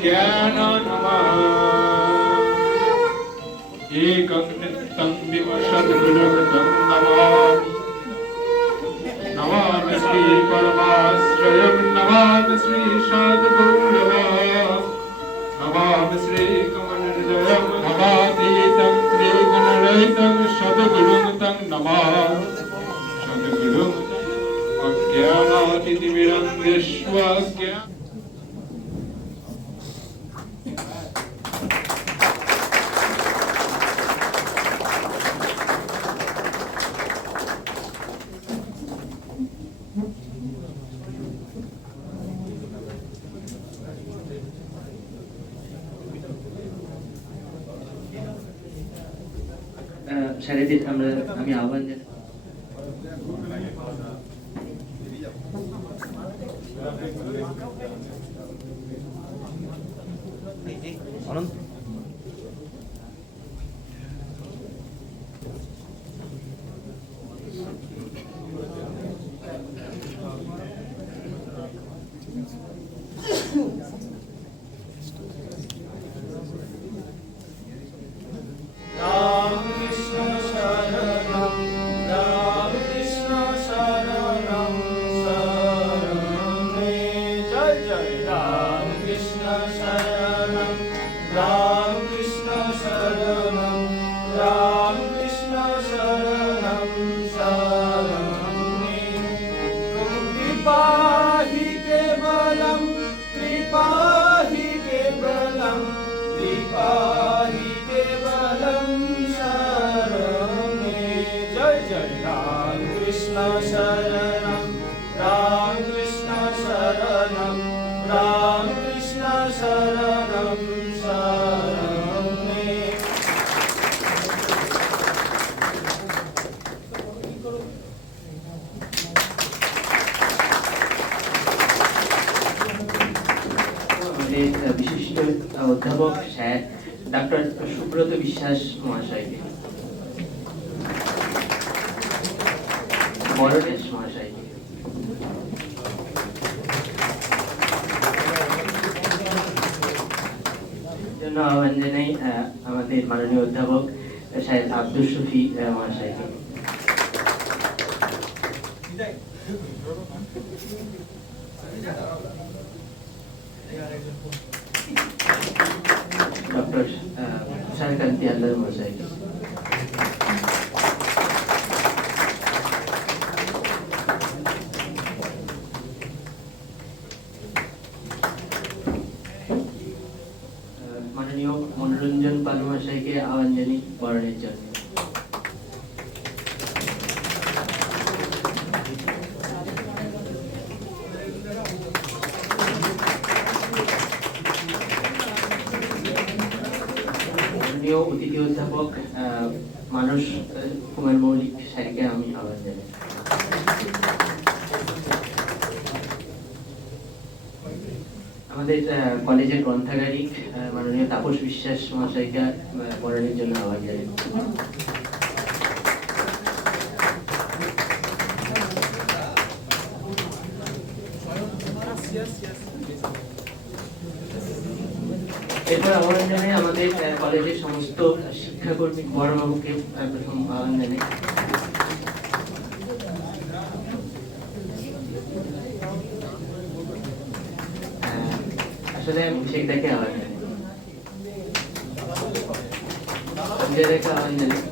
ज्ञानानमः एकं नित्यं विमशद्गुरुतं नमामि नमामि श्री परमाश्रयं नमामि श्री सद्गुरुदेवं नमामि श्री कमलनिलयं नमातीतं त्रिगुणरहितं सद्गुरुं तं नमामि सद्गुरुं अज्ञानातिमिरन्विश्वज्ञान স্যারেদের আমি আহ্বান জানাই। বিশিষ্ট অধ্যাপক স্যার ডক্টর সুব্রত বিশ্বাস মহাশয়কে, বড়দেশ মহাশয়কে, জন্য আহ্বান জানাই আমাদের মাননীয় অধ্যাপক স্যার আব্দুল শফি মহাশয়কে। ডক্টর তুষারকান্তি হালদার মহাশয়কে। মাননীয় মনোরঞ্জন পাল মহাশয়কে আহ্বান জানাই বরণের জন্য। অতিথি অধ্যাপক মানস কুমার মৌলিক স্যারকে আমি আহ্বান জানাই। আমাদের কলেজের গ্রন্থাগারিক মাননীয় তাপস বিশ্বাস মহাশয়কে বরণের জন্য আহ্বান জানাই। এরপর আহ্বান জানাই আমাদের কলেজের সমস্ত শিক্ষাকর্মী বড়বাবুকে প্রথম আহ্বান জানাই। আসলে শেখদাকে আহ্বান জানাই, সঞ্জয়দাকে আহ্বান জানাই।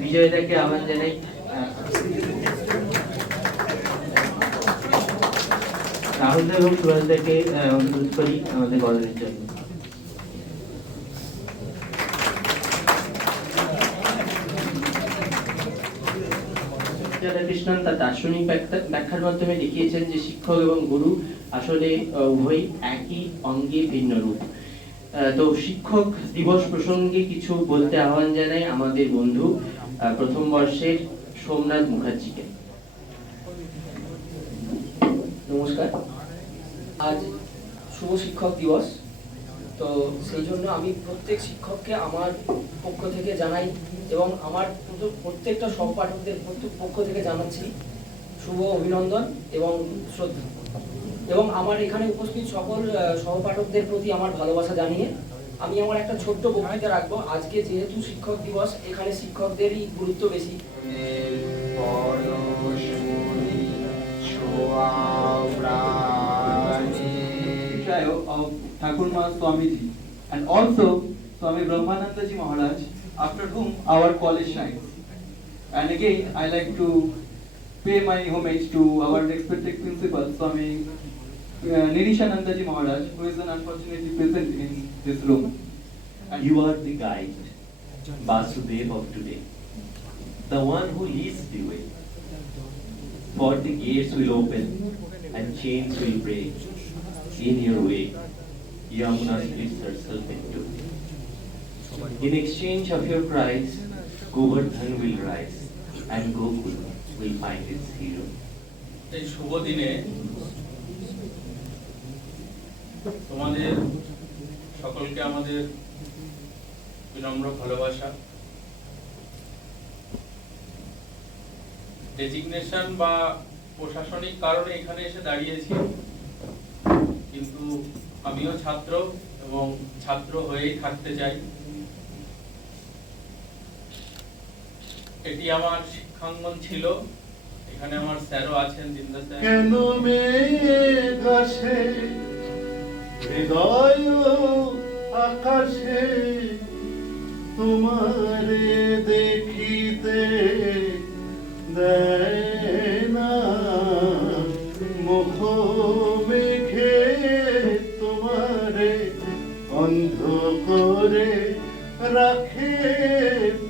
বিজয়দাকে আহ্বান জানাই। রাহুল এবং সুভাষদাকে অনুরোধ করি আমাদের বরণের জন্য। রাধাকৃষ্ণন তার দার্শনিক ব্যাখ্যার মাধ্যমে দেখিয়েছেন যে শিক্ষক এবং গুরু আসলে উভয় একই অঙ্গে ভিন্ন রূপ। তো শিক্ষক দিবস প্রসঙ্গে কিছু বলতে আহ্বান জানাই আমাদের বন্ধু প্রথম বর্ষের সোমনাথ মুখার্জিকে। নমস্কার। আজ শুভ শিক্ষক দিবস। তো সেই জন্য আমি প্রত্যেক শিক্ষককে আমার পক্ষ থেকে জানাই এবং আমার প্রত্যেকটা সহপাঠকদের পক্ষ থেকে জানাচ্ছি শুভ অভিনন্দন এবং শ্রদ্ধা, এবং আমার এখানে উপস্থিত সকল সহপাঠকদের প্রতি আমার ভালোবাসা জানিয়ে আমি আমার একটা ছোট্ট বক্তৃতা রাখবো। আজকে যেহেতু শিক্ষক দিবস, এখানে শিক্ষকদেরই গুরুত্ব বেশি। Of Thakurma Swamiji and also Swami Brahmananda Ji Maharaj, after whom our college shines. And again, I like to pay my homage to our respected principal, Swami Nirishananda Ji Maharaj, who is unfortunately present in this room. And you are the guide, Vasudev of today, the one who leads the way. For the gates will open and chains will break. In your way, Yamuna splits herself in two. In exchange of your cries, Govardhan will rise and Gokul will find its hero. এই শুভ দিনে তোমাদের সকলকে আমাদের বিনম্র ভালোবাসা। Designation বা প্রশাসনিক কারণে এখানে এসে দাঁড়িয়েছি, কিন্তু আমিও ছাত্র এবং ছাত্র হয়েই থাকতে চাই। এটি আমার শিক্ষাঙ্গন ছিল, এখানে আমার স্যারও আছেন, দিনদা স্যার। কেন মেঘ আসে হৃদয় আকাশে, তোমারে দেখিতে দেয় না মুখ মেঘে, তোমারে অন্ধ করে রাখে,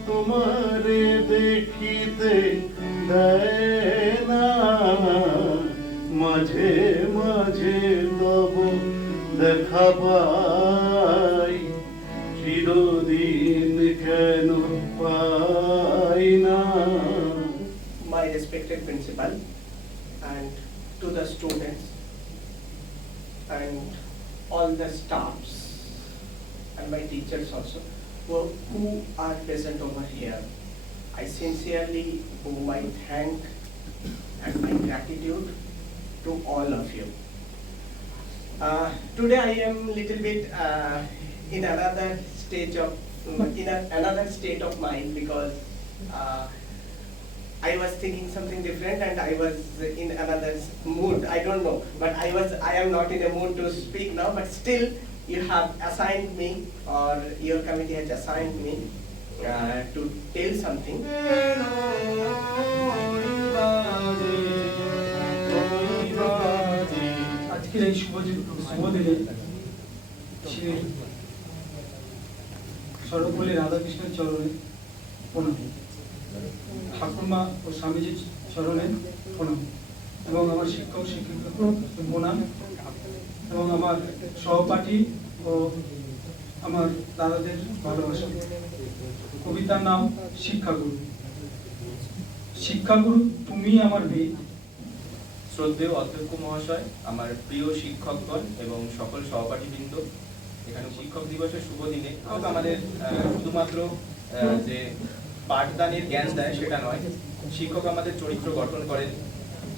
তোমারে দেখিতে দেয় না, মাঝে মাঝে তব দেখা পাই, চিরদিন কেন পাই না। My respected principal and to the students and all the staffs and my teachers also who are present over here, I sincerely owe my thank and my gratitude to all of you. Today I am little bit in another stage of another state of mind, because I was thinking something different and I was in another mood. I don't know, but I am not in a mood to speak now, but still you have assigned me, or your committee has assigned me to tell something. আজকের এই শুভ দিনে শ্রী সর্বপল্লী রাধাকৃষ্ণের চরণে প্রণাম, ঠাকুরমা ও স্বামীজির চরণে প্রণাম, এবং আমার শিক্ষক শিক্ষিকা প্রণাম, এবং আমার সহপাঠী ও আমার দাদাদের ভালোবাসা। কবিতার নাম শিক্ষাগুরু। শিক্ষাগুরু তুমি আমার বীর। শ্রদ্ধেয় অধ্যক্ষ মহাশয়, আমার প্রিয় শিক্ষকগণ এবং সকল সহপাঠীবৃন্দ, এখানে শিক্ষক দিবসের শুভ দিনে আমাদের শুধুমাত্র যে পাঠদানের জ্ঞান দেয় সেটা নয়, শিক্ষক আমাদের চরিত্র গঠন করেন,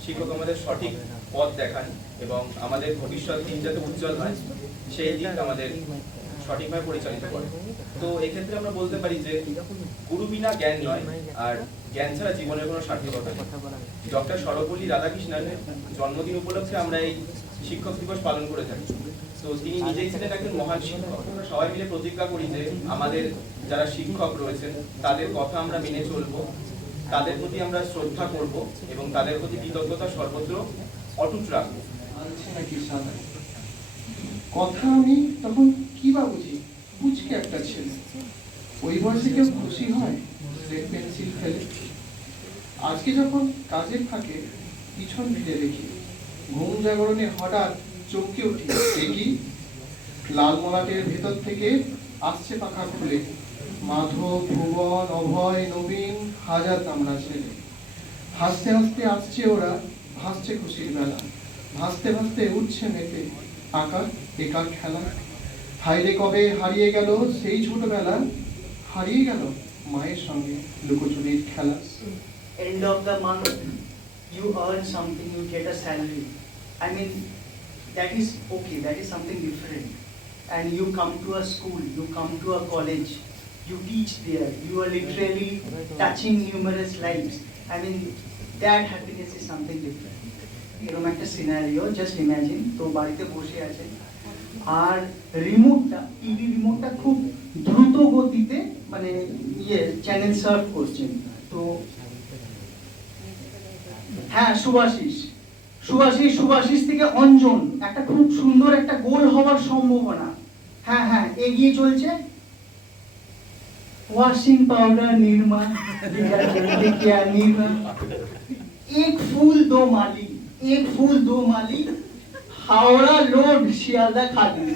শিক্ষক আমাদের সঠিক পথ দেখান এবং আমাদের ভবিষ্যৎ দিন যাতে উজ্জ্বল হয় সেই দিক আমাদের সঠিকভাবে পরিচালিত করে। তো এক্ষেত্রে আমরা বলতে পারি যে গুরু বিনা জ্ঞান নয়, আর জ্ঞান ছাড়া জীবনের কোনো সার্থকতা নেই। ডক্টর সর্বপল্লী রাধাকৃষ্ণনের জন্মদিন উপলক্ষে আমরা এই শিক্ষক দিবস পালন করে থাকি। তো তিনি নিজেই ছিলেন একজন মহান শিক্ষক। আমরা সবাই মিলে প্রতিজ্ঞা করি যে আমাদের যারা শিক্ষক রয়েছেন তাদের কথা আমরা মেনে চলবো, তাদের প্রতি আমরা শ্রদ্ধা করব এবং তাদের প্রতি কৃতজ্ঞতা সর্বত্র অটুট রাখবো। কথা আমি তখন কি বা বুঝি, বুঝকে একটা ছেলে, ওই বয়সে কেউ খুশি হয় স্লেট পেন্সিল ফেলে। আজকে যখন কাজের ফাঁকে পিছন ফিরে দেখি, ঘুম জাগরণে হঠাৎ চমকে উঠি, দেখি লাল মলাটের ভেতর থেকে আসছে পাখা খুলে মাধব, ভুবন, অভয়, নবীন, হাজার আমরা ছেলে। হাসতে হাসতে আসছে ওরা, ভাসছে খুশির বেলা, ভাসতে ভাসতে উঠছে মেতে আকার বেকার খেলা। হাইরে কবে হারিয়ে গেল সেই ছোটবেলা, হারিয়ে গেল মায়ের সঙ্গে লুকোচুরির খেলা। End of the month, you earn something, you get a salary. I mean, that is okay, that is something different. And you come to a school, you come to a college, you teach there, you are literally touching numerous lives. I mean, that happiness is something different. এরকম একটা scenario just imagine, তো বাড়িতে বসে আছে আর রিমোটটা, TV রিমোটটা খুব দ্রুত গতিতে মানে চ্যানেল সার্ভ করছেন। তো হ্যাঁ, সুভাষিস থেকে অঞ্জন, একটা খুব সুন্দর একটা গোল হওয়ার সম্ভাবনা। হ্যাঁ এগিয়ে চলছে। ওয়াশিং পাউডার নির্মা, এক ফুল দো মালি, হাওড়া লোড শিয়ালদা খালি।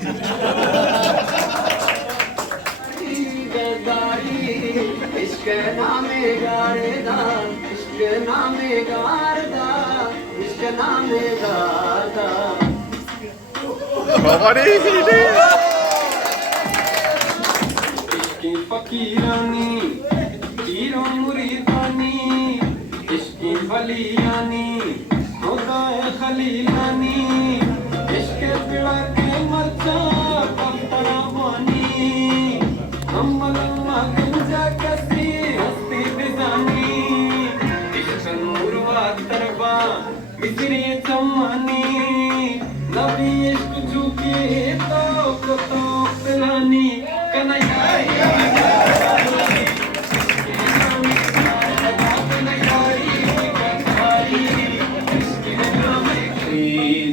इश्क नामे गारदा, इश्क नामे गारदा, इश्क नामे गारदा। इश्की फकीरानी पीरों मुरीदानी, इश्की वलियानी खुदाए खलीलानी, इश्क पिड़ा के मचा पत्थरा बानी, अम्मा गंजा कसी हस्ती बिजानी, इश्क नूरवा तरबा मिसरी चम्मानी, नबी इश्क झुकी तो पिलानी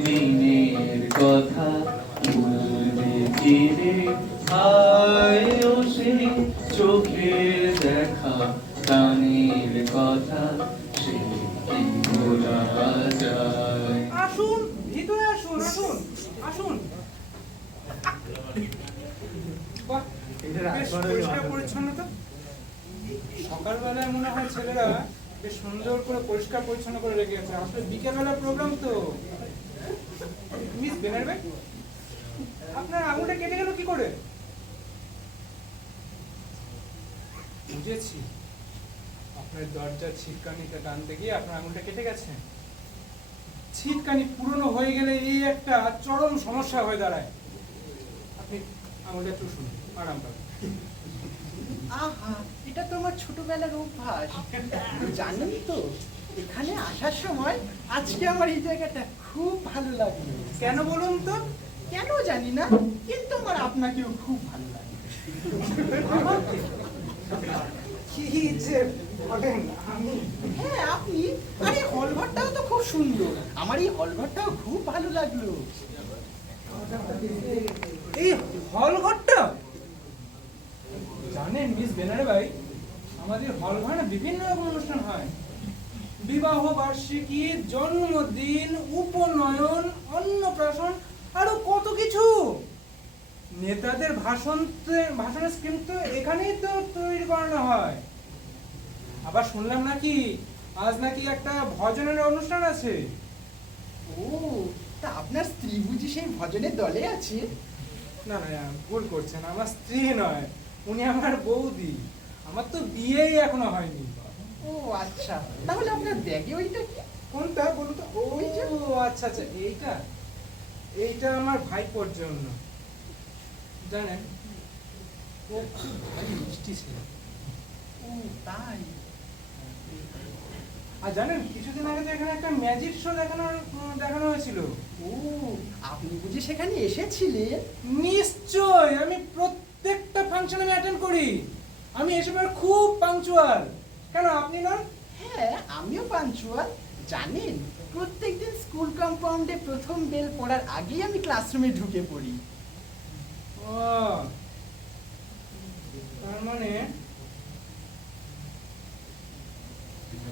দিনের কথা বলবে ফিরে, আয়ো সে চোখের দেখা, প্রাণের কথা সে কি ভোলা যায়। আসুন ভিতরে, আসুন আসুন আসুন। বাহ, বেশ পরিষ্কার পরিচ্ছন্ন তো। সকালবেলায় মনে হয় ছেলেরা বেশ সুন্দর করে পরিষ্কার পরিচ্ছন্ন করে রেখেছে। আসলে বিকেলবেলার প্রোগ্রাম তো। মিস বেনারবেন, আপনার আঙুলটা কেটে গেল কি করে? বুঝেছি, আপনার দরজার ছিটকানিটা টানতে গিয়ে আপনার আঙুলটা কেটে গেছে। ছিটকানি পুরনো হয়ে গেলে এই একটা চরম সমস্যা হয়ে দাঁড়ায়। আপনি আঙুলটা একটু শুনুন, আরাম পাবেন। আহা, এটা তো আমার ছোটবেলার অভ্যাস। জানেন তো, এখানে আসার সময় আজকে আমার এই জায়গাটা খুব ভালো লাগলো। কেন বলুন তো? কেন জানি না, কিন্তু আমার আপনাকেও খুব ভালো লাগে। কি যে বলেন, আমি? হ্যাঁ আপনি, আর এই হলঘরটাও তো খুব সুন্দর। আমার এই হলঘরটাও খুব ভালো লাগলো। এই হলঘরটা জানেন মিস বেনারে ভাই, আমাদের হলঘরে না বিভিন্ন রকম অনুষ্ঠান হয়। বিবাহ বার্ষিকী, জন্মদিন, উপনয়ন, অন্নপ্রাশন, আরো কত কিছু। নেতাদের ভাষণের স্ক্রিপ্ট তো এখানেই তো তৈরি করানো হয়। আবার শুনলাম নাকি আজ নাকি একটা ভজনের অনুষ্ঠান আছে। ও, তা আপনার স্ত্রী বুঝি সেই ভজনের দলে আছে? না না, ভুল করছেন, আমার স্ত্রী নয়, উনি আমার বৌদি। আমার তো বিয়েই এখনো হয়নি। ও আচ্ছা, তাহলে আপনার ব্যাগে ওইটা কি? কোনটা বলুন তো? ও আচ্ছা আচ্ছা, এইটা আমার ভাইপোর জন্য। জানেন, ও খুব ভারী মিষ্টি ছিল। ও তাই? আর জানেন, কিছুদিন আগে তো এখানে একটা ম্যাজিক শো দেখানো হয়েছিল। ও, আপনি বুঝি সেখানে এসেছিলেন? নিশ্চয়, আমি প্রত্যেকটা ফাংশনে আমি অ্যাটেন্ড করি। আমি এসবের খুব পাঞ্চুয়াল। কেন, আপনি নন? হ্যাঁ, আমিও পাঞ্চুয়াল। জানেন, প্রত্যেকদিন স্কুল কম্পাউন্ডে প্রথম বেল পড়ার আগেই আমি ক্লাসরুমে ঢুকে পড়ি। ও, তার মানে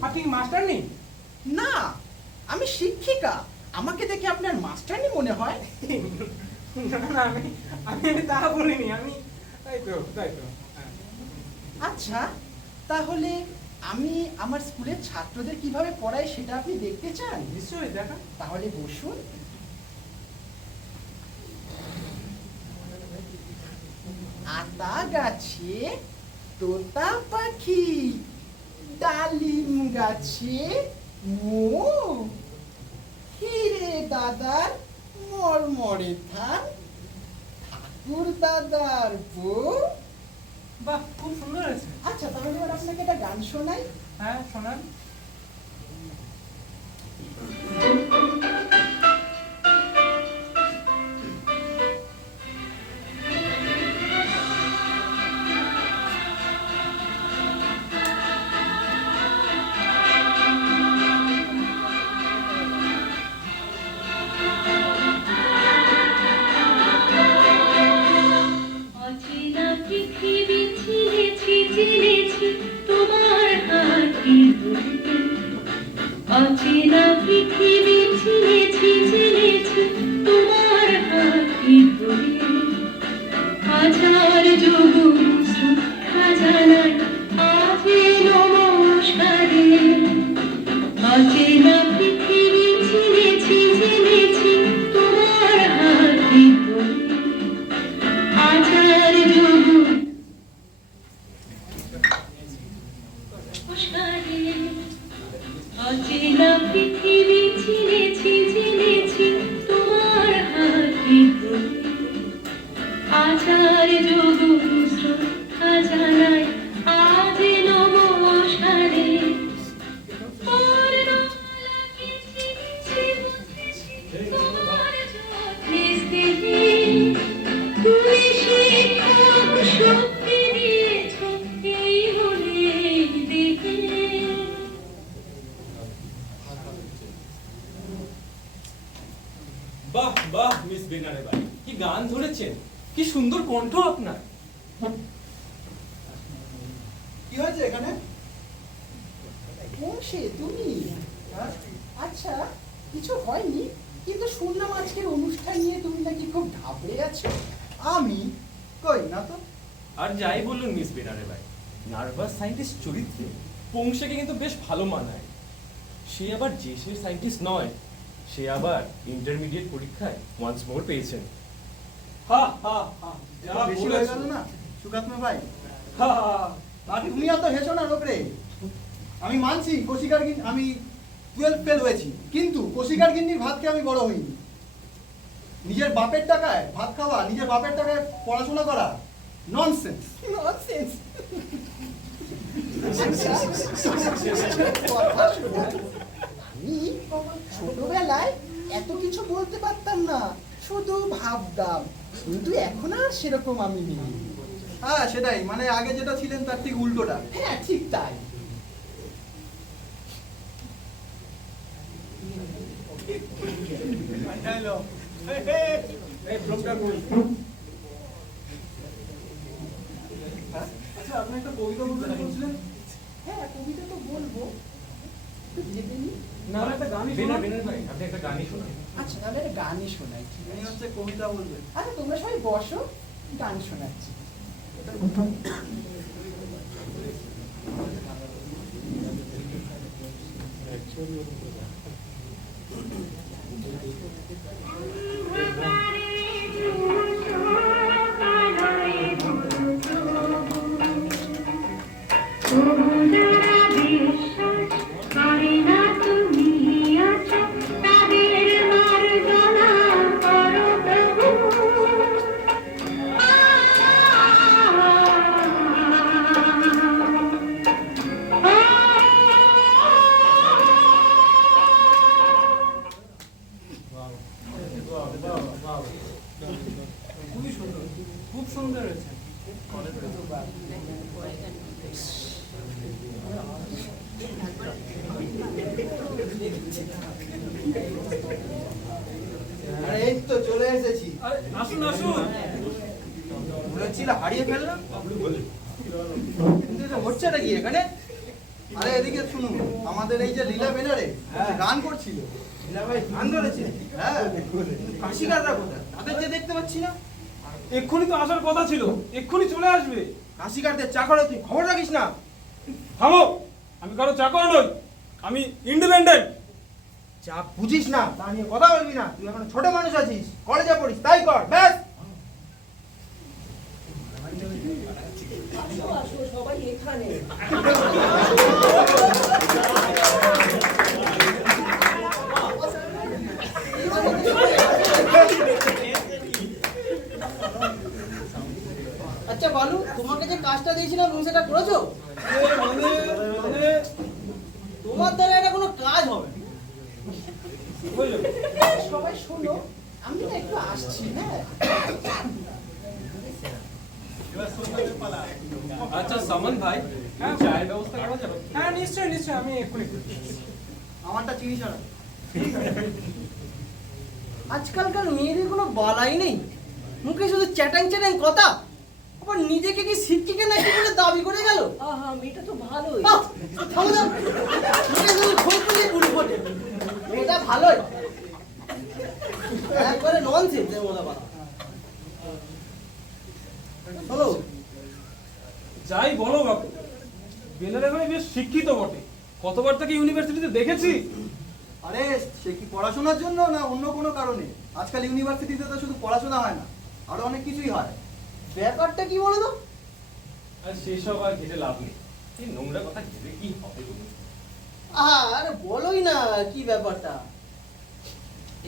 আপনি মাস্টার নেই? না, আমি শিক্ষিকা। আমাকে দেখে আপনার মাস্টারনি মনে হয়? না না, আমি তা বলিনি। আমি তাই তো। আচ্ছা, তাহলে আমি আমার স্কুলের ছাত্রদের কিভাবে পড়াই সেটা আপনি দেখতে চান? নিশ্চয়ই, দেখা। তাহলে বসুন। আতা গাছে তোতা পাখি, ডালিম গাছে মো, হিরে দাদার মরমরে থান, ঠাকুর দাদার বউ। বাহ, খুব সুন্দর হয়েছে। আচ্ছা, তাহলে এবার আপনাকে একটা গান শোনাই। হ্যাঁ, শোনান। অচেনা পৃথিবী চিনেছি চিনেছি তোমার হাতি ধরে, অচেনা পৃথিবী চিনেছি চিনেছি তোমার হাতি ধরে, হাজার যুগ শ্রদ্ধা জানাই আজে নমস্কারে, অচেনা পৃথিবী চিনেছি চিনেছি তোমার হাতি ধরে, হাজার যুগ নমস্কারে, অচেনা পৃথিবী চিনেছি চিনেছি তোমার হাতি ধরে, হাজার যুগ শ্রদ্ধা জানাই আজ নমস্কারে, বর্ণমালাকে চিনেছি বুঝেছি তোমার যত্নে স্নেহে, তুমি শিক্ষক শক্তি দিয়েছ এই মনে দেহে। বাহ বাহ মিস বেনারে ভাই, কি গান ধরেছেন, কি সুন্দর কণ্ঠ আপনার। কি হয়েছে এখানে? বংশে তুমি? আচ্ছা, কিছু হয়নি, কিন্তু শুনলাম আজকের অনুষ্ঠান নিয়ে তুমি নাকি খুব ঘাবড়ে আছো। আমি কই না তো। আর যাই বলুন মিস বেনারে ভাই, নার্ভাস সায়েন্টিস্ট চরিত্রে পংশেকে কিন্তু বেশ ভালো মানায়। সে আবার যে সে সায়েন্টিস্ট নয়, সে আবার ইন্টারমিডিয়েট পরীক্ষায় ওয়ান্স মোর পেয়েছেন। হা হা হা, যা বেশি হয়ে গেল বলেছো। না সুকাত্মা ভাই? হা হা হা। আর তুমি এত হেসো না লোকরে। আমি মানছি কোশিকার আমি 12 ফেল হয়েছি, কিন্তু কোশিকার গিন্নির ভাত খেয়ে আমি বড় হইনি। নিজের বাপের টাকায় ভাত খাওয়া, নিজের বাপের টাকায় পড়াশোনা করা, ননসেন্স ননসেন্স। আমি ছোটবেলায় এত কিছু বলতে পারতাম না, শুধু ভাবতাম, কিন্তু এখন আর সেরকম আমি নেই। হ্যাঁ সেটাই, মানে আগে যেটা ছিলেন তার ঠিক উল্টোটা। হ্যাঁ ঠিক তাই। আচ্ছা, আপনি একটা কবিতা বলতে বলছিলেন? হ্যাঁ কবিতা তো বলবো, ভেবে নিই। না একটা গানই শোনান। বেনারে ভাই, আপনি একটা গানই শোনান। আচ্ছা তাহলে একটা গানই শোনাই। ঠিক হচ্ছে, কবিতা বলবে? আচ্ছা তোমরা সবাই বসো, গান শোনাচ্ছি। খুবই সুন্দর, খুব সুন্দর হয়েছে। আরে এই তো চলে এসেছি। আরে আসুন আসুন। মনে হচ্ছিল হারিয়ে ফেললাম, কিন্তু এটা হচ্ছেটা কি এখানে? আরে এদিকে শুনুন, আমাদের এই যে লীলা বেনারে গান করছিল। লীলা ভাই গান করেছে? হ্যাঁ। কাশিকাররা কোথায়? তাদের যে দেখতে পাচ্ছি না। এক্ষুনি তো আসার কথা ছিল, এক্ষুনি চলে আসবে। কাশিকারদের চাকর তুই খবর রাখিস না। থামো, আমি কারো চাকর নই, আমি ইন্ডিপেন্ডেন্ট। যা বুঝিস না তা নিয়ে কথা বলবি না। তুই এখন ছোট মানুষ আছিস, কলেজে পড়িস, তাই কর ব্যাস। আচ্ছা বালু, তোমাকে যে কাজটা দিয়েছিলাম তুমি সেটা করেছো? তোমার দ্বারা এটা কোনো কাজ হবে না। সবাই শোনো, আমি না একটু আসছি, হ্যাঁ? আচ্ছা সামন ভাই, চায়ের ব্যবস্থা করা যাবে? হ্যাঁ নিশ্চয়ই নিশ্চয়ই, আমি এক্ষুনি করছি। আমারটা চিনি ছাড়া। আজকালকার মেয়েদের কোনো বালাই নেই, মুখে শুধু চ্যাটাং চ্যাটাং কথা, আবার নিজেকে কি শিক্ষিকা নাকি বলে দাবি করে গেল। আহা মেয়েটা তো ভালোই। থামো না, মুখে শুধু খোঁজ দিয়ে বুড়ি ফোটে। মেয়েটা ভালোই, একবারে ননসেন্স এর মতো কথা। শোনো, যাই বলো বাবু, বেলার এখানে বেশ শিক্ষিত বটে, কতবার তাকে ইউনিভার্সিটিতে দেখেছি। আরে সে কি পড়াশোনার জন্য না অন্য কোনো কারণে? আজকাল ইউনিভার্সিটিতে তো শুধু পড়াশোনা হয় না, আরো অনেক কিছুই হয়। ব্যাপারটা কি বলো তো? আর সেসব আর ঘেটে লাভ নেই, এই নোংরা কথা ঘেটে কি হবে তুমি? আরে বলোই না কি ব্যাপারটা।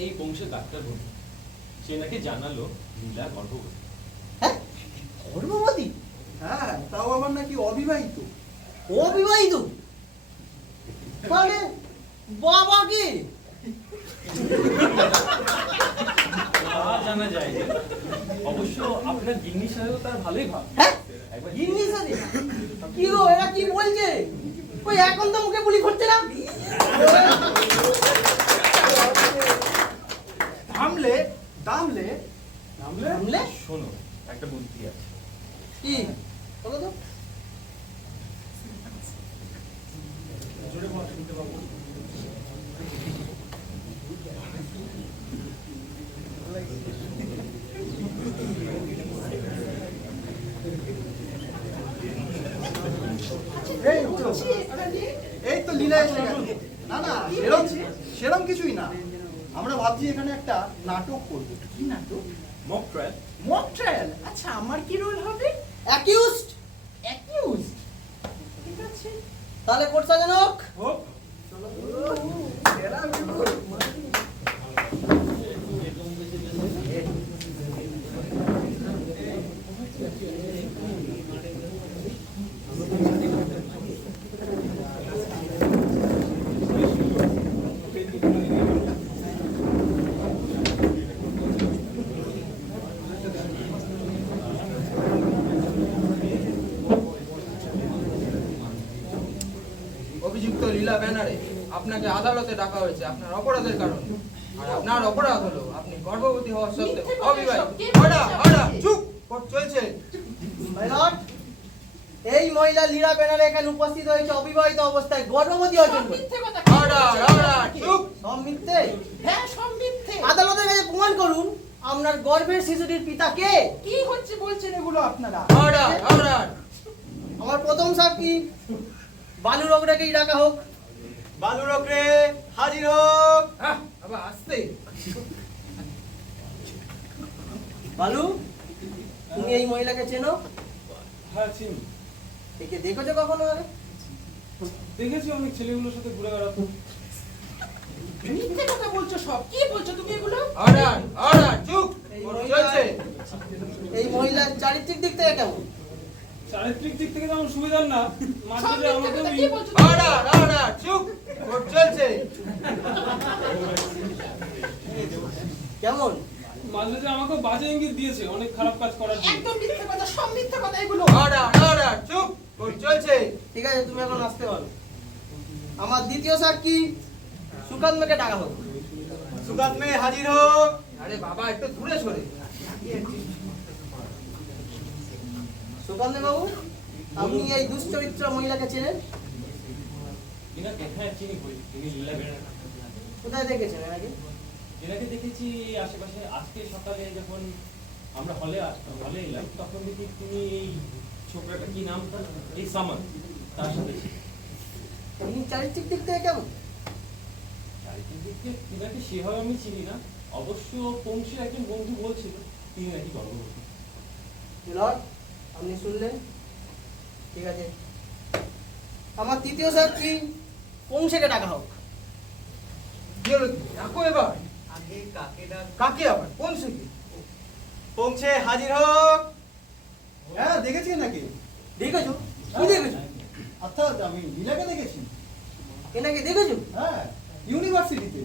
এই বংশের ডাক্তার বন্ধু, সে নাকি জানালো লীলা গর্ভবতী। গর্ভবতী? হ্যাঁ, তাও আবার নাকি অবিবাহিত। অবিবাহিত? মানে বাবা কি? তা জানা যায় না। অবশ্য আপনার গিন্নি সাহেব তার ভালোই ভাব। একবার গিন্নি সাথে কি গো, এরা কি বলছে? ওই এখন তো মুখে বুলি ফুটছে না। থামলে দামলে নামলে শোনো, একটা বুদ্ধি আছে। কি বলো তো? এই তো লীলা এসে গেছে। না না, সেরম কিছুই না। আমরা ভাবছি এখানে একটা নাটক করবো। কি নাটক? Mock trial. Mock trial? আচ্ছা, আমার কি রোল হবে? অ্যাকিউজড। অ্যাকিউজড? ঠিক আছে, তাহলে কোর্ট সাজানো হোক। হোক। অভিযুক্ত লীলা ব্যানারে আপনাকে আদালতে ডাকা হয়েছে আপনার অপরাধের কারণে। আর আপনার অপরাধ হলো আপনি গর্ভবতী হওয়া সত্ত্বেও অবিবাহিত। চুপ, কোর্ট চলছে। মাই লর্ড, এই মহিলা লীলা ব্যানারে এখানে উপস্থিত হয়েছে অবিবাহিত অবস্থায় গর্ভবতী হওয়ার জন্য। চুপ। সব মিথ্যে? হ্যাঁ, সব মিথ্যে। আদালতের কাছে প্রমাণ করুন আপনার গর্ভের শিশুটির পিতা কে? কি হচ্ছে বলছেন এগুলো আপনারা? আমার প্রথম সাক্ষী বালু রগড়াকেই ডাকা হোক। বালু রকরে হাজির হোক। আবার আসতে। বালু, তুমি এই মহিলাকে চেনো? হ্যাঁ চিনি, একে দেখেছো কখনো আগে? দেখেছি অনেক ছেলেগুলোর সাথে ঘুরে বেড়াতো। মিথ্যে কথা বলছো সব। কি বলছো তুমি এগুলো? চুপ। এই মহিলার চারিত্রিক দিক থেকে কেমন? চারিত্রিক দিক থেকে যেমন সুবিধার না, মাঝে মাঝে আমাদের কি বলছো? চুপ, কোর্ট চলছে। কেমন? মাঝে মাঝে আমাকে বাজে ইঙ্গিত দিয়েছে অনেক খারাপ কাজ করার জন্য। একদম মিথ্যে কথা, সব মিথ্যে কথা এগুলো। চুপ, কোর্ট চলছে। ঠিক আছে, তুমি এখন আসতে পারো। আমার দ্বিতীয় সাক্ষী সুকান্তকে ডাকা হোক। সুগাত মে হাজির হোক। আরে বাবা, একটু দূরে সরে। সুকান্ত বাবু, আপনি এই দুশ্চরিত্র মহিলাকে চেনেন? এনাকে হ্যাঁ চিনি, বই তিনি লীলা বেড়া। কোথায় দেখেছেন এর আগে? এনাকে দেখেছি আশেপাশে। আজকে সকালে যখন আমরা হলে এলাম তখন দেখি তিনি এই ছোকরাটা, কি নাম তার, এই সামান, তার সাথে ছিলেন। তিনি চারিত্রিক দিক থেকে কেমন? চারিত্রিক দিক থেকে তিনাকে সেভাবে আমি চিনি না, অবশ্য পংশের একজন বন্ধু বলছিল তিনি নাকি গর্ভবতী। লর্ড, আপনি শুনলেন? ঠিক আছে, আমার তৃতীয় সাক্ষী পংশেকে ডাকা হোক। কি হলো? ডাকো এবার। আগে কাকে ডাক? কাকে আবার? কোন থেকে? পৌঁছে হাজির হোক। হ্যাঁ দেখেছো? কি দেখেছো? অর্থাৎ আমি লীলাকে দেখেছি। এনাকে দেখেছো? হ্যাঁ, ইউনিভার্সিটিতে।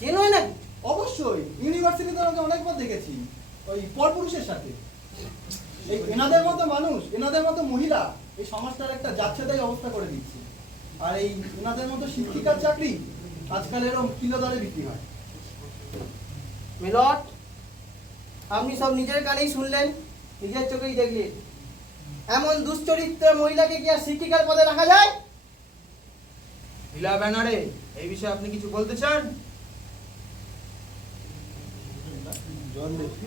চেনোই নাকি? অবশ্যই, ইউনিভার্সিটিতে আমাকে অনেকবার দেখেছি ওই পরপুরুষের সাথে। এই এনাদের মতো মানুষ, এনাদের মতো মহিলা এই সমাজটার একটা যাচ্ছেতাই অবস্থা করে দিচ্ছে। আর এই এনাদের মতো শিক্ষিকার চাকরি আজকাল এরকম কিলো দরে বিক্রি হয়। মিলট, আপনি সব নিজের কানেই শুনলেন, নিজের চোখেই দেখলেন। এমন দুশ্চরিত্র মহিলাকে কি আর শিক্ষিকার পদে রাখা যায়? লীলা ব্যানারে এই বিষয়ে আপনি কিছু বলতে চান?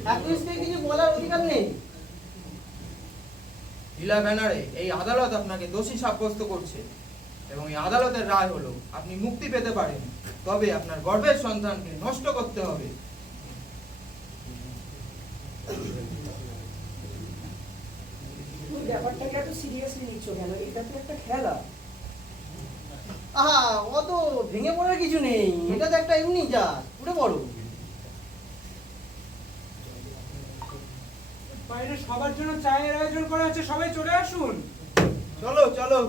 অ্যাকুইস্টে কিছু বলার অধিকার নেই। লীলা ব্যানারে এই আদালত আপনাকে দোষী সাব্যস্ত করছে এবং এই আদালতের রায় হলো আপনি মুক্তি পেতে পারেন, তবে আপনার গর্ভের সন্তানকে নষ্ট করতে হবে। তুমি ব্যাপারটাকে এত সিরিয়াসলি নিচ্ছ কেন? এটা তো একটা খেলা। আহা, অত ভেঙে পড়ার কিছু নেই, এটা তো একটা এমনি যা উঠে পড়ো। বাইরে সবার জন্য চায়ের আয়োজন করা আছে, সবাই চলে আসুন। চলো চলো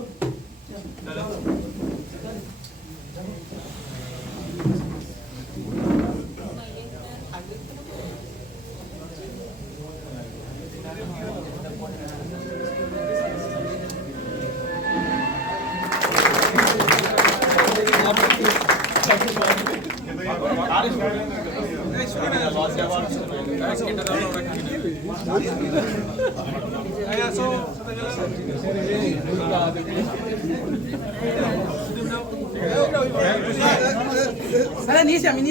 নিয়েছি আমি